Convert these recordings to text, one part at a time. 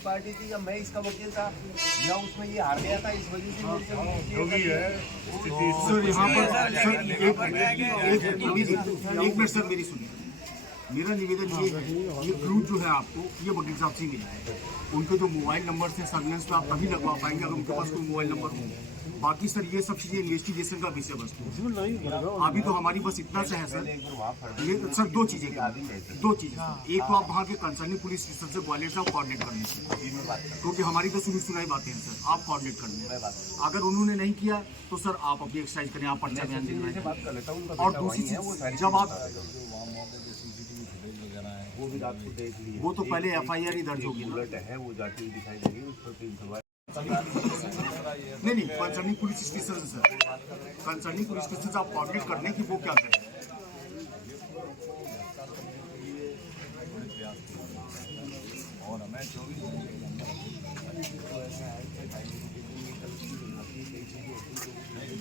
Party थी, जब मैं इसका वकील था या उसमें ये हार गया था, इस वजह से मेरे से जो भी है स्थिति। सर यहाँ पर सर एक मिनट सर मेरी सुनिए। मेरा निवेदन ये है, ये प्रूफ जो है आपको ये वकील साहब से मिला है। उनके जो मोबाइल नंबर से सर्विलेंस पे आप तभी लगवा पाएंगे अगर उनके पास कोई मोबाइल नंबर हो। बाकी सर ये सब चीजें इन्वेस्टिगेशन का विषय वस्तु है। अभी तो हमारी बस इतना से है सर, ये सर दो चीजें एक तो आप वहाँ के कंसर्निंग पुलिस स्टेशन से ग्वालियर से कोऑर्डिनेट करने से, क्योंकि हमारी तो सुनी सुनाई बातें हैं सर, आप कोऑर्डिनेट करने। अगर उन्होंने नहीं किया तो सर आप अपनी एक्सरसाइज करें, आप पर्चा बयान दें। और दूसरी चीज जब आप वो भी रात को देख लिए, वो तो पहले FIR ही दर्ज होगी ना, है वो जाती हुई दिखाई देगी, उस पर 3 सवाल नहीं concerning police station sir, concerning police station से आप कोऑर्डिनेट करने की वो क्या करें। और हमें 24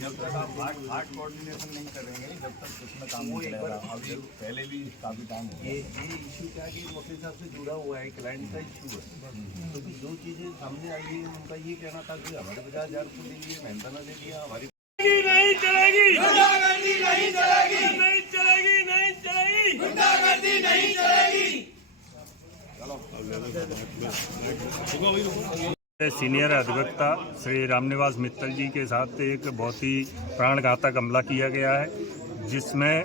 जब तक आप हार्ट कोऑर्डिनेशन नहीं करेंगे, जब तक उसमें काम नहीं चलेगा। अभी पहले भी काफ़ी टाइम ये इशू क्या है कि वकील साहब से जुड़ा हुआ है, क्लाइंट का इशू है, क्योंकि जो चीज़ें सामने आई है उनका ये कहना था कि हमारे 50,000 को दे दिए, मेहनताना दे दिया, हमारी नहीं चलेगी, गुंडागर्दी नहीं चलेगी, नहीं चलेगी, नहीं चलेगी, गुंडागर्दी नहीं चलेगी। सीनियर अधिवक्ता श्री रामनिवास मित्तल जी के साथ एक बहुत ही प्राणघातक हमला किया गया है, जिसमें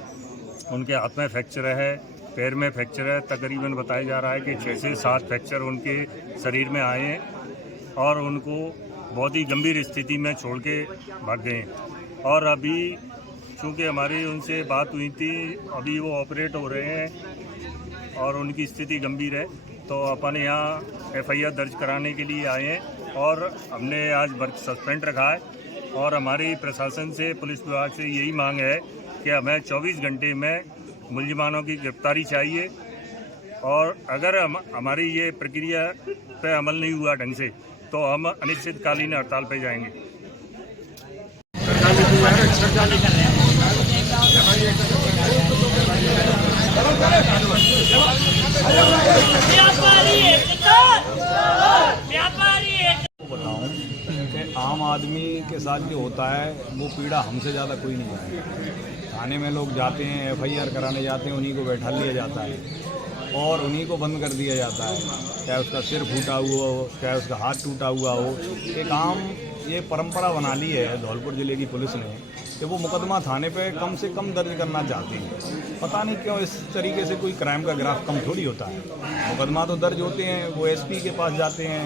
उनके हाथ में फ्रैक्चर है, पैर में फ्रैक्चर है। तकरीबन बताया जा रहा है कि 6 से 7 फ्रैक्चर उनके शरीर में आए हैं और उनको बहुत ही गंभीर स्थिति में छोड़ के भाग गए हैं। और अभी चूँकि हमारी उनसे बात हुई थी, अभी वो ऑपरेट हो रहे हैं और उनकी स्थिति गंभीर है, तो अपन यहाँ FIR दर्ज कराने के लिए आए हैं और हमने आज वर्क सस्पेंड रखा है। और हमारी प्रशासन से, पुलिस विभाग से यही मांग है कि हमें 24 घंटे में मुलजिमानों की गिरफ्तारी चाहिए, और अगर हमारी ये प्रक्रिया पे अमल नहीं हुआ ढंग से तो हम अनिश्चितकालीन हड़ताल पे जाएंगे। बताऊं कि आम आदमी के साथ जो होता है वो पीड़ा हमसे ज़्यादा कोई नहीं है। थाने में लोग जाते हैं, FIR कराने जाते हैं, उन्हीं को बैठा लिया जाता है और उन्हीं को बंद कर दिया जाता है, चाहे उसका सिर फूटा हुआ हो, चाहे उसका हाथ टूटा हुआ हो। एक आम ये परंपरा बना ली है धौलपुर ज़िले की पुलिस ने कि वो मुकदमा थाने पे कम से कम दर्ज करना चाहती है। पता नहीं क्यों इस तरीके से कोई क्राइम का ग्राफ कम थोड़ी होता है। मुकदमा तो दर्ज होते हैं, वो SP के पास जाते हैं,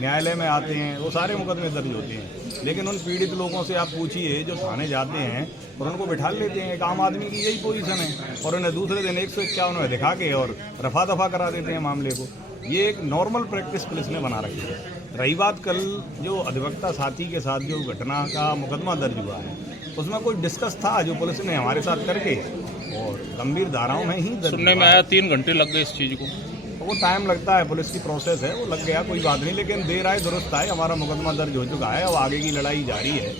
न्यायालय में आते हैं, वो सारे मुकदमे दर्ज होते हैं। लेकिन उन पीड़ित लोगों से आप पूछिए जो थाने जाते हैं और उनको बिठा लेते हैं। एक आम आदमी की यही पोजीशन है और उन्हें दूसरे दिन 151 में दिखा के और रफा दफा करा देते हैं मामले को। ये एक नॉर्मल प्रैक्टिस पुलिस ने बना रखी है। रही बात कल जो अधिवक्ता साथी के साथ जो घटना का मुकदमा दर्ज हुआ है, उसमें कोई डिस्कस था जो पुलिस ने हमारे साथ करके और गंभीर धाराओं में ही सुनने में आया 3 घंटे लग गए इस चीज़ को। वो टाइम लगता है, पुलिस की प्रोसेस है, वो लग गया, कोई बात नहीं। लेकिन देर आए दुरुस्त आए, हमारा मुकदमा दर्ज हो चुका है। अब आगे की लड़ाई जारी है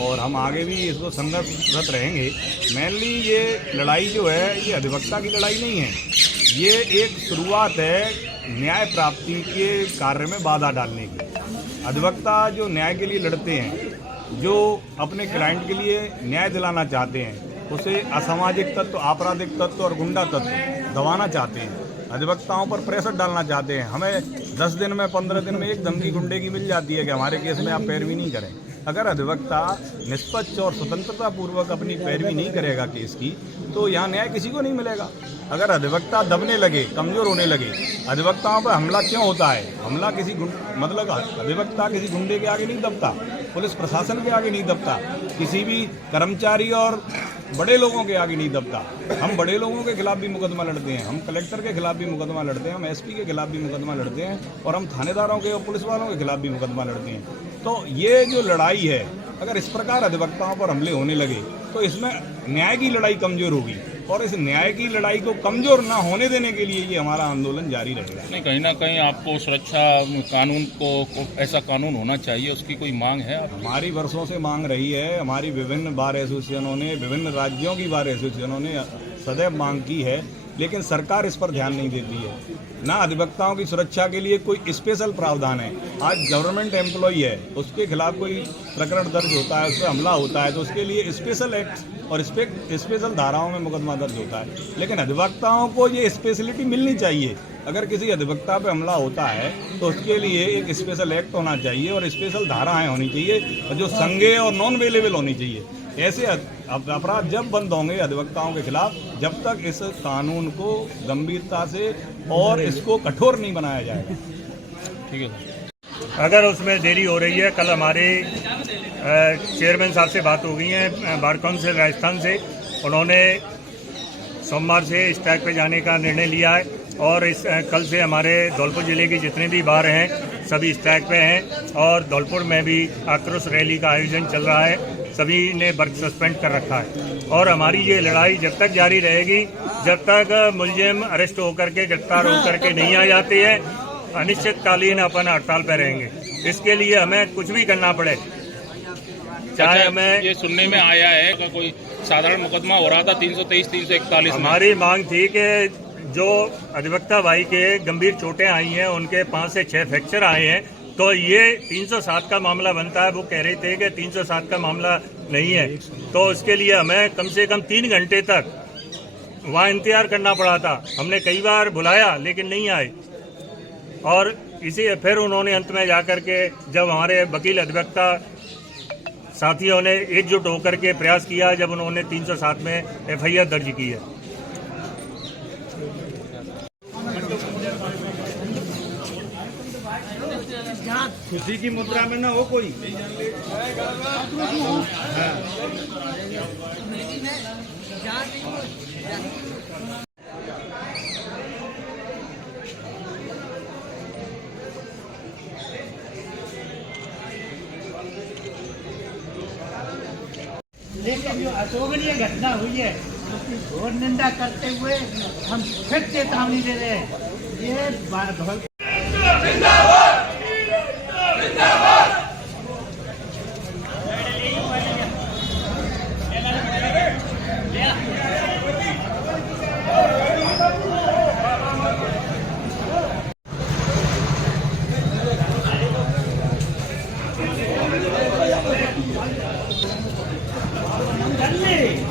और हम आगे भी इसको संघर्षरत रहेंगे। मेनली ये लड़ाई जो है ये अधिवक्ता की लड़ाई नहीं है, ये एक शुरुआत है न्याय प्राप्ति के कार्य में बाधा डालने की। अधिवक्ता जो न्याय के लिए लड़ते हैं, जो अपने क्लाइंट के लिए न्याय दिलाना चाहते हैं, उसे असामाजिक तत्व, आपराधिक तत्व और गुंडा तत्व दबाना चाहते हैं, अधिवक्ताओं पर प्रेशर डालना चाहते हैं। हमें 10 दिन में, 15 दिन में एक धमकी गुंडे की मिल जाती है कि हमारे केस में आप पैरवी नहीं करें। अगर अधिवक्ता निष्पक्ष और स्वतंत्रता पूर्वक अपनी पैरवी नहीं करेगा केस की, तो यहाँ न्याय किसी को नहीं मिलेगा। अगर अधिवक्ता दबने लगे, कमज़ोर होने लगे, अधिवक्ताओं पर हमला क्यों होता है? हमला किसी मतलब अधिवक्ता किसी गुंडे के आगे नहीं दबता, पुलिस प्रशासन के आगे नहीं दबता, किसी भी कर्मचारी और बड़े लोगों के आगे नहीं दबता। हम बड़े लोगों के खिलाफ भी मुकदमा लड़ते हैं, हम कलेक्टर के खिलाफ भी मुकदमा लड़ते हैं, हम SP के खिलाफ भी मुकदमा लड़ते हैं और हम थानेदारों के और पुलिस वालों के खिलाफ भी मुकदमा लड़ते हैं। तो ये जो लड़ाई है, अगर इस प्रकार अधिवक्ताओं पर हमले होने लगे तो इसमें न्याय की लड़ाई कमज़ोर होगी और इस न्याय की लड़ाई को कमज़ोर ना होने देने के लिए ये हमारा आंदोलन जारी रहेगा। नहीं, कहीं ना कहीं आपको सुरक्षा कानून को ऐसा कानून होना चाहिए, उसकी कोई मांग है? हमारी वर्षों से मांग रही है। हमारी विभिन्न बार एसोसिएशनों ने, विभिन्न राज्यों की बार एसोसिएशनों ने सदैव मांग की है लेकिन सरकार इस पर ध्यान नहीं देती है। ना अधिवक्ताओं की सुरक्षा के लिए कोई स्पेशल प्रावधान है। आज गवर्नमेंट एम्प्लॉई है, उसके खिलाफ कोई प्रकरण दर्ज होता है, उस पर हमला होता है, तो उसके लिए स्पेशल एक्ट और स्पेशल धाराओं में मुकदमा दर्ज होता है। लेकिन अधिवक्ताओं को ये स्पेशलिटी मिलनी चाहिए। अगर किसी अधिवक्ता पे हमला होता है तो उसके लिए एक स्पेशल एक्ट होना चाहिए और स्पेशल धाराएं होनी चाहिए, और जो संज्ञेय और नॉन अवेलेबल होनी चाहिए। ऐसे अपराध जब बंद होंगे अधिवक्ताओं के खिलाफ, जब तक इस कानून को गंभीरता से और इसको कठोर नहीं बनाया जाएगा। ठीक है। अगर उसमें देरी हो रही है, कल हमारे चेयरमैन साहब से बात हो गई है बार काउंसिल राजस्थान से, उन्होंने सोमवार से स्ट्राइक पे जाने का निर्णय लिया है और कल से हमारे धौलपुर ज़िले के जितने भी बार हैं सभी स्ट्राइक पे हैं और धौलपुर में भी आक्रोश रैली का आयोजन चल रहा है। सभी ने वर्क सस्पेंड कर रखा है और हमारी ये लड़ाई जब तक जारी रहेगी, जब तक मुलजिम अरेस्ट होकर के गिरफ्तार होकर के नहीं आ जाते हैं, अनिश्चितकालीन अपन हड़ताल पर रहेंगे। इसके लिए हमें कुछ भी करना पड़े, चाहे हमें। ये सुनने में आया है कि कोई साधारण मुकदमा हो रहा था 323, 341। हमारी मांग थी कि जो अधिवक्ता भाई के गंभीर चोटें आई हैं, उनके 5 से 6 फ्रैक्चर आए हैं, तो ये 307 का मामला बनता है। वो कह रहे थे कि 307 का मामला नहीं है, तो उसके लिए हमें कम से कम 3 घंटे तक वहाँ इंतजार करना पड़ा था। हमने कई बार बुलाया लेकिन नहीं आए और इसी फिर उन्होंने अंत में जाकर के जब हमारे वकील अधिवक्ता साथियों ने एकजुट होकर के प्रयास किया, जब उन्होंने 307 में FIR दर्ज की है। खुशी की मुद्रा में ना हो कोई। लेकिन जो अशोभनीय घटना हुई है उसकी घोर निंदा करते हुए हम फिर चेतावनी दे रहे हैं। ये Hey!